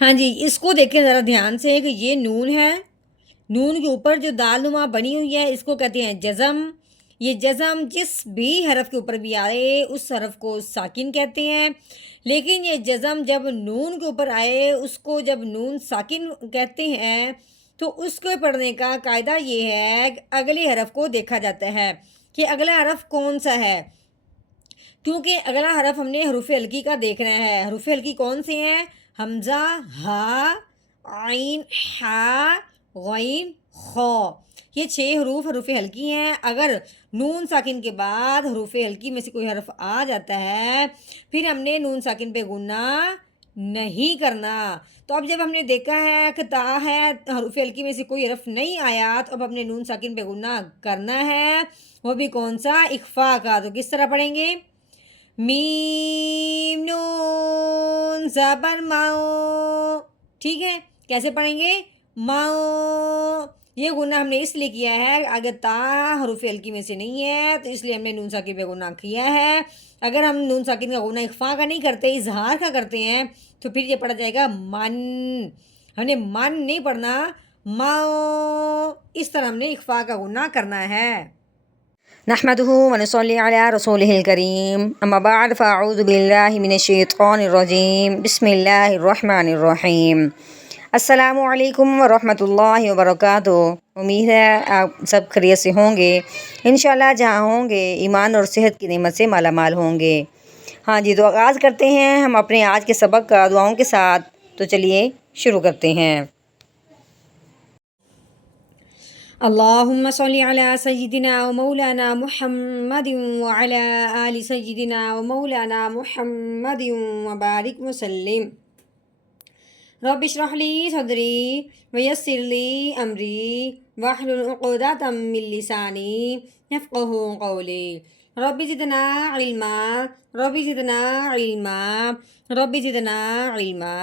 ہاں جی، اس کو دیکھیں ذرا دھیان سے کہ یہ نون ہے، نون کے اوپر جو دال نما بنی ہوئی ہے اس کو کہتے ہیں جزم۔ یہ جزم جس بھی حرف کے اوپر بھی آئے اس حرف کو ساکن کہتے ہیں، لیکن یہ جزم جب نون کے اوپر آئے اس کو جب نون ساکن کہتے ہیں تو اس کو پڑھنے کا قاعدہ یہ ہے کہ اگلے حرف کو دیکھا جاتا ہے کہ اگلا حرف کون سا ہے، کیونکہ اگلا حرف ہم نے حروف ہلکی کا دیکھنا ہے۔ حروف ہلکی کون سے ہیں؟ حمزہ، ہا، عین، ہا، غین، خا، یہ 6 حروف ہلکی ہیں۔ اگر نون ساکن کے بعد حروف ہلکی میں سے کوئی حرف آ جاتا ہے پھر ہم نے نون ساکن پہ غنہ نہیں کرنا۔ تو اب جب ہم نے دیکھا ہے کہ تا ہے، حروف ہلکی میں سے کوئی حرف نہیں آیا، تو اب ہم نے نون ساکن پہ غنہ کرنا ہے، وہ بھی کون سا؟ اخفا کا۔ تو کس طرح پڑھیں گے؟ میم نون زبر ماؤ، ٹھیک ہے؟ کیسے پڑھیں گے؟ ماؤ۔ یہ غنہ ہم نے اس لیے کیا ہے اگر تا حروف ہلکی میں سے نہیں ہے تو اس لیے ہم نے نون ساکن پہ غنہ کیا ہے۔ اگر ہم نون ساکن کا غنہ اخفا کا نہیں کرتے، اظہار کا کرتے ہیں، تو پھر یہ پڑھا جائے گا من۔ ہم نے من نہیں پڑھنا، ماؤ، اس طرح ہم نے اخفا کا غنہ کرنا ہے۔ نحمده ونصلي على رسوله الكريم اما بعد فاعوذ بالله من الشیطان الرجیم بسم اللہ الرحمن الرحیم۔ السلام علیکم ورحمۃ اللہ وبرکاتہ۔ امید ہے آپ سب خیریت سے ہوں گے، انشاءاللہ جہاں ہوں گے ایمان اور صحت کی نعمت سے مالا مال ہوں گے۔ ہاں جی، تو آغاز کرتے ہیں ہم اپنے آج کے سبق کا دعاؤں کے ساتھ۔ تو چلیے شروع کرتے ہیں۔ اللهم صل على سيدنا ومولانا محمد وعلى آل سيدنا ومولانا محمد وبارك وسلم۔ رب اشرح لي صدري ويسر لي أمري واحلل عقدة من لساني يفقهوا قولي۔ رب زدنا علما، رب زدنا علما، رب زدنا علما۔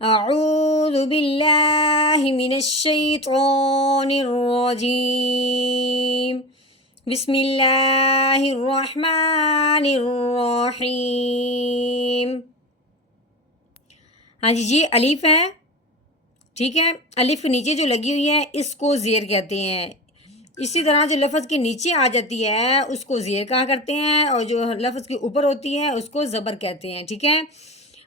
اعوذ باللہ من الشیطان الرجیم، بسم اللہ الرحمن الرحیم۔ ہاں جی، یہ الف ہے، ٹھیک ہے؟ الف کے نیچے جو لگی ہوئی ہے اس کو زیر کہتے ہیں۔ اسی طرح جو لفظ کے نیچے آ جاتی ہے اس کو زیر کہا کرتے ہیں، اور جو لفظ کے اوپر ہوتی ہے اس کو زبر کہتے ہیں، ٹھیک ہے؟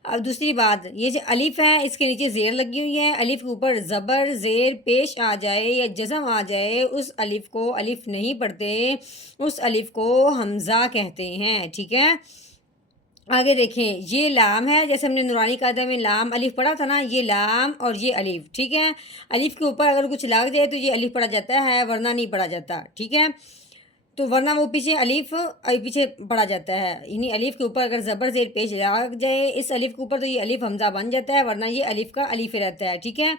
اب دوسری بات، یہ جو الف ہے اس کے نیچے زیر لگی ہوئی ہے، الف کے اوپر زبر زیر پیش آ جائے یا جزم آ جائے اس الف کو الف نہیں پڑھتے، اس الف کو حمزہ کہتے ہیں، ٹھیک ہے؟ آگے دیکھیں، یہ لام ہے، جیسے ہم نے نورانی قاعدہ میں لام الف پڑھا تھا نا، یہ لام اور یہ الف، ٹھیک ہے؟ الف کے اوپر اگر کچھ لگ جائے تو یہ الف پڑھا جاتا ہے ورنہ نہیں پڑھا جاتا، ٹھیک ہے؟ تو ورنہ وہ پیچھے الف پیچھے پڑھا جاتا ہے، یعنی الف کے اوپر اگر زبر زیر پیش لگ جائے اس الف کے اوپر تو یہ الف حمزہ بن جاتا ہے، ورنہ یہ الف کا الف رہتا ہے، ٹھیک ہے؟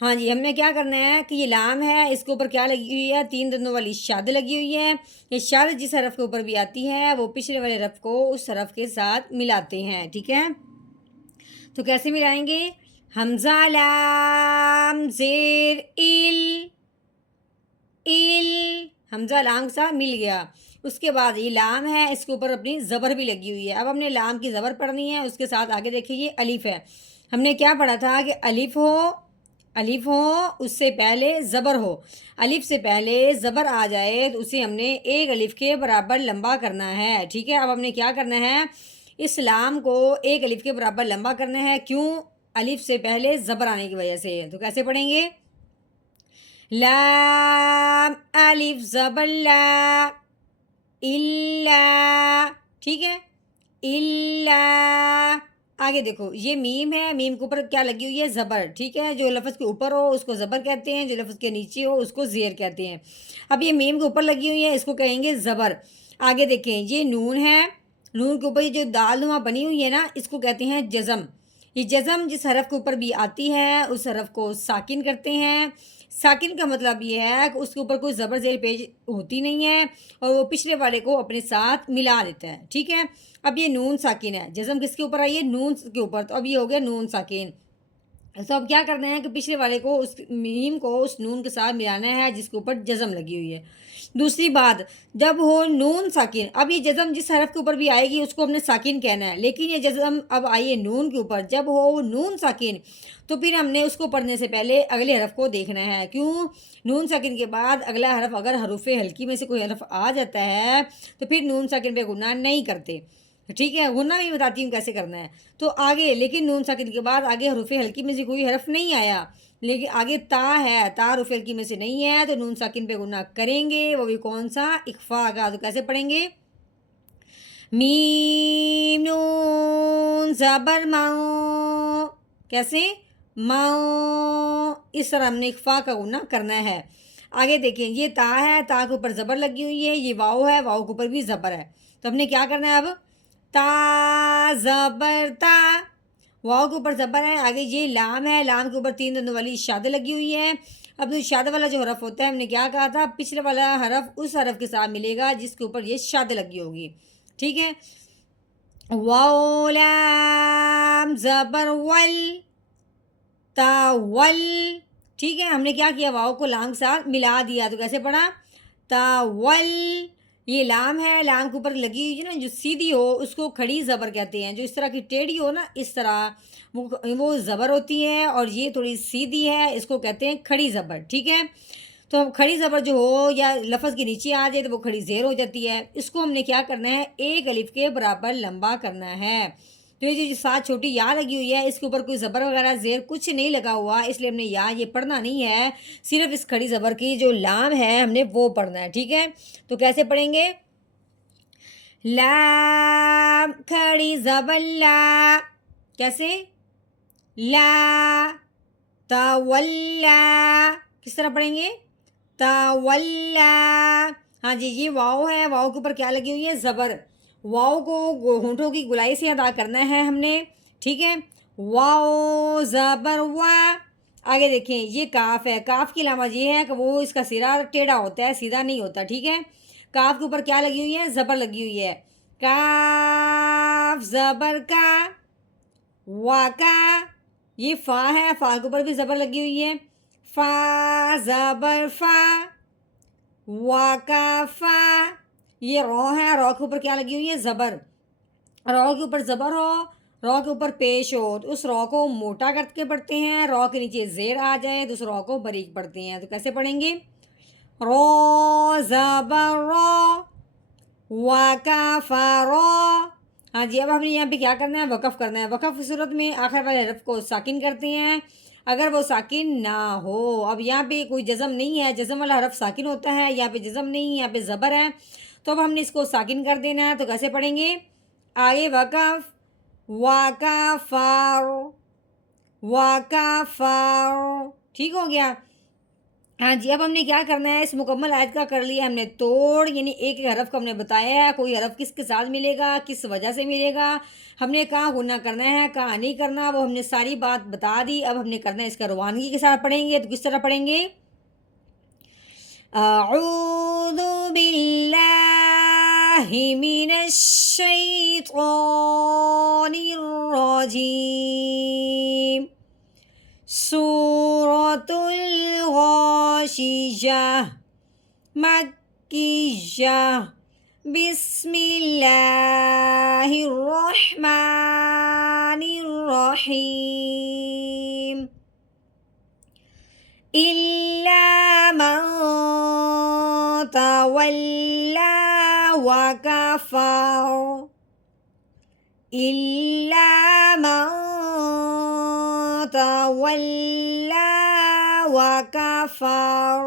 ہاں جی، ہم نے کیا کرنا ہے کہ یہ لام ہے، اس کے اوپر کیا لگی ہوئی ہے؟ 3 دندوں والی شد لگی ہوئی ہے۔ یہ شد جس حرف کے اوپر بھی آتی ہے وہ پچھلے والے حرف کو اس حرف کے ساتھ ملاتے ہیں، ٹھیک ہے؟ تو کیسے ملائیں گے؟ حمزہ لام زیر حمزہ لام کے ساتھ مل گیا، اس کے بعد یہ لام ہے، اس کے اوپر اپنی زبر بھی لگی ہوئی ہے۔ اب ہم نے لام کی زبر پڑھنی ہے، اس کے ساتھ آگے دیکھیے یہ الف ہے۔ ہم نے کیا پڑھا تھا کہ الف ہو اس سے پہلے زبر ہو، الف سے پہلے زبر آ جائے تو اسے ہم نے ایک الف کے برابر لمبا کرنا ہے، ٹھیک ہے؟ اب ہم نے کیا کرنا ہے؟ اس لام کو ایک الف کے برابر لمبا کرنا ہے، کیوں؟ الف سے پہلے زبر آنے کی وجہ سے۔ تو کیسے پڑھیں گے؟ لام الف زبر لا، الا، ٹھیک ہے؟ الا۔ آگے دیکھو، یہ میم ہے، میم کے اوپر کیا لگی ہوئی ہے؟ زبر، ٹھیک ہے؟ جو لفظ کے اوپر ہو اس کو زبر کہتے ہیں، جو لفظ کے نیچے ہو اس کو زیر کہتے ہیں۔ اب یہ میم کے اوپر لگی ہوئی ہے اس کو کہیں گے زبر۔ آگے دیکھیں، یہ نون ہے، نون کے اوپر یہ جو دال نما بنی ہوئی ہے نا اس کو کہتے ہیں جزم۔ یہ جزم جس حرف کے اوپر بھی آتی ہے اس حرف کو ساکن کرتے ہیں۔ ساکن کا مطلب یہ ہے کہ اس کے اوپر کوئی زبر زیر پیش ہوتی نہیں ہے اور وہ پچھلے والے کو اپنے ساتھ ملا دیتا ہے، ٹھیک ہے؟ اب یہ نون ساکن ہے، جزم کس کے اوپر آئی ہے؟ نون کے اوپر، تو اب یہ ہو گیا نون ساکن۔ تو اب کیا کرنا ہے کہ پچھلے والے کو اس میم کو اس نون کے ساتھ ملانا ہے جس کے اوپر جزم لگی ہوئی ہے۔ دوسری بات، جب ہو نون ساکن، اب یہ جزم جس حرف کے اوپر بھی آئے گی اس کو ہم نے ساکن کہنا ہے، لیکن یہ جزم اب آئی ہے نون کے اوپر، جب ہو نون ساکن تو پھر ہم نے اس کو پڑھنے سے پہلے اگلے حرف کو دیکھنا ہے۔ کیوں؟ نون ساکن کے بعد اگلا حرف اگر حروف ہلکی میں سے کوئی حرف آ جاتا ہے تو پھر نون ساکن پہ گناہ نہیں کرتے، ٹھیک ہے؟ غنہ بھی بتاتی ہوں کیسے کرنا ہے۔ تو آگے لیکن نون ساکن کے بعد آگے حروف ہلکی میں سے کوئی حرف نہیں آیا، لیکن آگے تا ہے، تا حروف ہلکی میں سے نہیں ہے، تو نون ساکن پہ گناہ کریں گے، وہ بھی کون سا؟ اخفا کا۔ تو کیسے پڑھیں گے؟ میم نون زبر ماؤ، کیسے؟ ماؤ، اس طرح ہم نے اخفا کا گناہ کرنا ہے۔ آگے دیکھیں، یہ تا ہے، تا کے اوپر زبر لگی ہوئی ہے، یہ واؤ ہے، واؤ کے اوپر بھی زبر ہے، تو ہم نے کیا کرنا ہے اب؟ تا زبر تا، واؤ کے اوپر زبر ہے، آگے یہ لام ہے، لام کے اوپر 3 دندوں والی شاد لگی ہوئی ہے۔ اب شاد والا جو حرف ہوتا ہے ہم نے کیا کہا تھا؟ پچھلے والا حرف اس حرف کے ساتھ ملے گا جس کے اوپر یہ شاد لگی ہوگی، ٹھیک ہے؟ واو لام زبر ول، تا ول، ٹھیک ہے؟ ہم نے کیا کیا؟ واؤ کو لام کے ساتھ ملا دیا، تو کیسے پڑھا؟ تا ول، یہ لام ہے، لام کے اوپر لگی ہوئی نا جو سیدھی ہو اس کو کھڑی زبر کہتے ہیں، جو اس طرح کی ٹیڑھی ہو نا اس طرح وہ زبر ہوتی ہے، اور یہ تھوڑی سیدھی ہے، اس کو کہتے ہیں کھڑی زبر، ٹھیک ہے؟ تو کھڑی زبر جو ہو یا لفظ کے نیچے آ جائے تو وہ کھڑی زیر ہو جاتی ہے، اس کو ہم نے کیا کرنا ہے؟ ایک الف کے برابر لمبا کرنا ہے۔ تو یہ جو ساتھ چھوٹی یا لگی ہوئی ہے اس کے اوپر کوئی زبر وغیرہ زیر کچھ نہیں لگا ہوا، اس لیے ہم نے یا یہ پڑھنا نہیں ہے، صرف اس کھڑی زبر کی جو لام ہے ہم نے وہ پڑھنا ہے، ٹھیک ہے؟ تو کیسے پڑھیں گے؟ لام کھڑی زبر لا، کیسے؟ لا، تولا، کس طرح پڑھیں گے؟ تولا، ہاں جی، یہ واؤ ہے، واؤ کے اوپر کیا لگی ہوئی ہے؟ زبر، واؤ کو ہونٹوں کی گولائی سے ادا کرنا ہے ہم نے، ٹھیک ہے؟ واؤ زبر وا، آگے دیکھیں یہ کاف ہے، کاف کی علامت یہ ہے کہ وہ اس کا سرا ٹیڑھا ہوتا ہے، سیدھا نہیں ہوتا، ٹھیک ہے؟ کاف کے اوپر کیا لگی ہوئی ہے؟ زبر لگی ہوئی ہے، کاف زبر کا، وا کا، یہ فا ہے، فا کے اوپر بھی زبر لگی ہوئی ہے، فا زبر فا، وا کا فا، یہ رو ہے، رو کے اوپر کیا لگی ہوئی ہے؟ زبر، رو کے اوپر زبر ہو، رو کے اوپر پیش ہو تو اس رو کو موٹا کر کے پڑھتے ہیں، رو کے نیچے زیر آ جائے تو اس رو کو باریک پڑھتے ہیں، تو کیسے پڑھیں گے؟ رو زبر رو، وقف رو، ہاں جی، اب ہم نے یہاں پہ کیا کرنا ہے؟ وقف کرنا ہے۔ وقف کی صورت میں آخر والے حرف کو ساکن کرتے ہیں اگر وہ ساکن نہ ہو۔ اب یہاں پہ کوئی جزم نہیں ہے، جزم والا حرف ساکن ہوتا ہے، یہاں پہ جزم نہیں، یہاں پہ زبر ہے، تو اب ہم نے اس کو ساکن کر دینا ہے، تو کیسے پڑھیں گے؟ آگے وقف، وقفار، وقفار، ٹھیک ہو گیا؟ ہاں جی، اب ہم نے کیا کرنا ہے؟ اس مکمل آیت کا کر لیا ہم نے توڑ، یعنی ایک ایک حرف کو ہم نے بتایا ہے کوئی حرف کس کے ساتھ ملے گا، کس وجہ سے ملے گا، ہم نے کہاں غنہ کرنا ہے کہاں نہیں کرنا، وہ ہم نے ساری بات بتا دی۔ اب ہم نے کرنا ہے اس کا روانگی کے ساتھ پڑھیں گے، تو کس طرح پڑھیں گے؟ اعوذ باللہ من الشیطان الرجیم، سورۃ الغاشیہ، مکیہ، بسم اللہ الرحمن الرحیم، إلا من تولى وكفر، إلا من تولى وكفر،